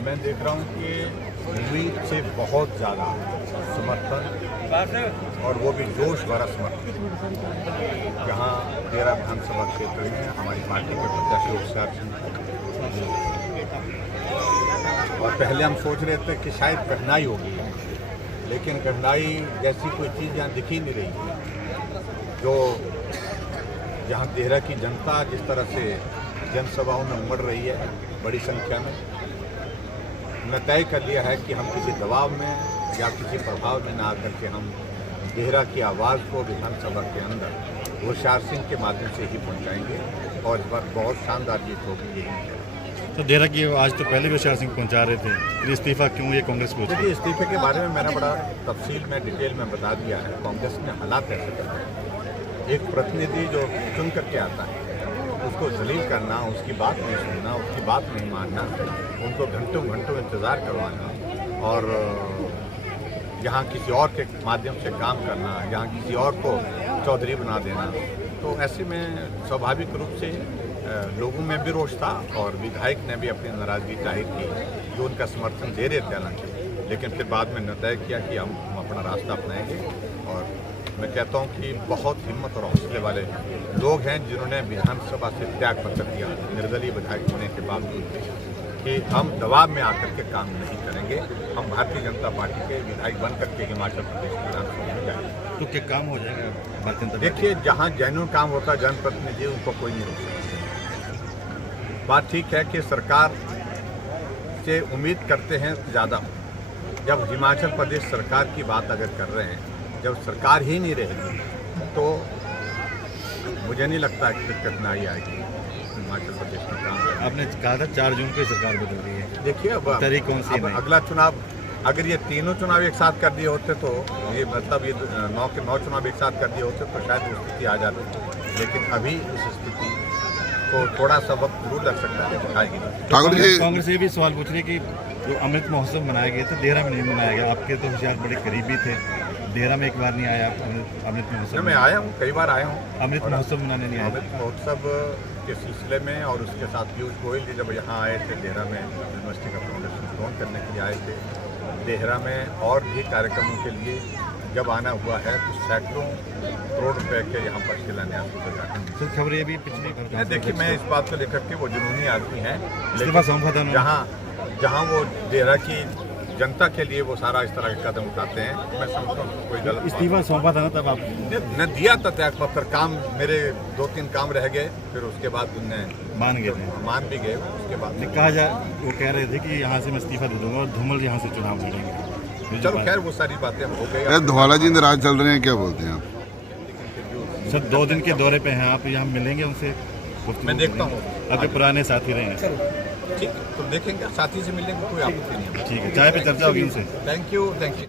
मैं देख रहा हूँ कि उम्मीद से बहुत ज़्यादा समर्थन और वो भी जोश भरा समर्थन जहाँ तेरा विधानसभा क्षेत्र में हमारी पार्टी के प्रत्याशी होशियार सिंह, और पहले हम सोच रहे थे कि शायद कठिनाई होगी, लेकिन कठिनाई जैसी कोई चीज़ यहाँ दिख ही नहीं रही। जो जहाँ देहरा की जनता जिस तरह से जनसभाओं में उमड़ रही है बड़ी संख्या में, हमने तय कर लिया है कि हम किसी दबाव में या किसी प्रभाव में ना आकर के हम देहरा की आवाज़ को विधानसभा के अंदर होशियार सिंह के माध्यम से ही पहुंचाएंगे और इस बार बहुत शानदार जीत होगी। यही तो देहरा की आज तो पहले भी होशियार सिंह पहुंचा रहे थे, फिर इस्तीफा क्यों ये कांग्रेस पूछ रही है? इस्तीफे के बारे में मैंने बड़ा तफसील में डिटेल में बता दिया है। कांग्रेस ने हालात ऐसे कर रहे हैं, एक प्रतिनिधि जो चुन करके आता है उसको जलील करना, उसकी बात नहीं सुनना, उसकी बात नहीं मानना, उनको घंटों घंटों इंतज़ार करवाना और यहाँ किसी और के माध्यम से काम करना, यहाँ किसी और को चौधरी बना देना, तो ऐसे में स्वाभाविक रूप से लोगों में भी रोष था और विधायक ने भी अपनी नाराज़गी जाहिर की, जो उनका समर्थन दे रहे थे हालांकि, लेकिन फिर बाद में तय किया कि हम अपना रास्ता अपनाएंगे। और मैं कहता हूं कि बहुत हिम्मत और हौसले वाले लोग हैं जिन्होंने विधानसभा से त्याग पत्र दिया निर्दलीय विधायक होने के बावजूद कि हम दबाव में आकर के काम नहीं करेंगे, हम भारतीय जनता पार्टी के विधायक बन करके हिमाचल प्रदेश विधानसभा में जाएंगे। तो क्या काम हो जाएगा भारतीय जनता? देखिए, जहाँ जेन्युइन काम होता है जनप्रतिनिधि उनको कोई नहीं रोक सकता। बात ठीक है कि सरकार से उम्मीद करते हैं ज़्यादा, जब हिमाचल प्रदेश सरकार की बात अगर कर रहे हैं, जब सरकार ही नहीं रहेगी तो मुझे नहीं लगता कि कठिनाई आएगी हिमाचल प्रदेश में काम करने। आपने कहा था 4 जून को सरकार बदल रही है, देखिए अब तारीख कौन सी है? अगला चुनाव, अगर ये तीनों चुनाव एक साथ कर दिए होते तो ये मतलब ये 9 के 9 चुनाव एक साथ कर दिए होते तो शायद वो स्थिति आ जाती, लेकिन अभी उस स्थिति को थोड़ा सा वक्त जरूर लग सकता है, आएगी। कांग्रेस ये भी सवाल पूछ रही है कि जो अमृत महोत्सव मनाया गया था देहरा में नहीं मनाया गया, आपके तो होशियार बड़े करीबी थे, देहरा में एक बार नहीं आया अमृत महोत्सव? मैं आया हूँ, कई बार आया हूँ। अमृत महोत्सव मनाने नहीं आया? अमृत महोत्सव के सिलसिले में और उसके साथ पीयूष गोयल जी जब यहाँ आए थे देहरा में यूनिवर्सिटी का फाउंडेशन स्टोन करने के लिए आए थे, देहरा में और भी कार्यक्रमों के लिए जब आना हुआ है तो सैकड़ों करोड़ रुपए के यहाँ पर शिलान्यास हो जाते सर खबर ये भी पिछली देखिए, मैं इस बात को लेकर के वो जुनूनी आदमी है, लेकिन जहाँ वो देहरा की जनता के लिए वो सारा इस तरह के कदम उठाते हैं, मैं समझता हूँ कोई गलत इस्तीफा सौंपा था ना तब आप? न दिया था त्याग पत्र, काम मेरे 2-3 काम रह गए, फिर उसके बाद उनने मान गए थे, मान भी गए। उसके बाद कहा जाए वो कह रहे थे कि यहाँ से मैं इस्तीफा दे दूंगा और धूमल यहाँ से चुनाव लड़ेंगे। चलो खैर वो सारी बातें हो गई। धवाला जी नाराज चल रहे हैं, क्या बोलते हैं आप? सर 2 दिन के दौरे पे हैं आप, यहाँ मिलेंगे उनसे? मैं देखता हूँ, आपके पुराने साथी रहे हैं। ठीक, तो देखेंगे, साथी से मिलेंगे, कोई आपत्ति नहीं है। ठीक है, चाय पे चर्चा होगी उनसे। Thank you.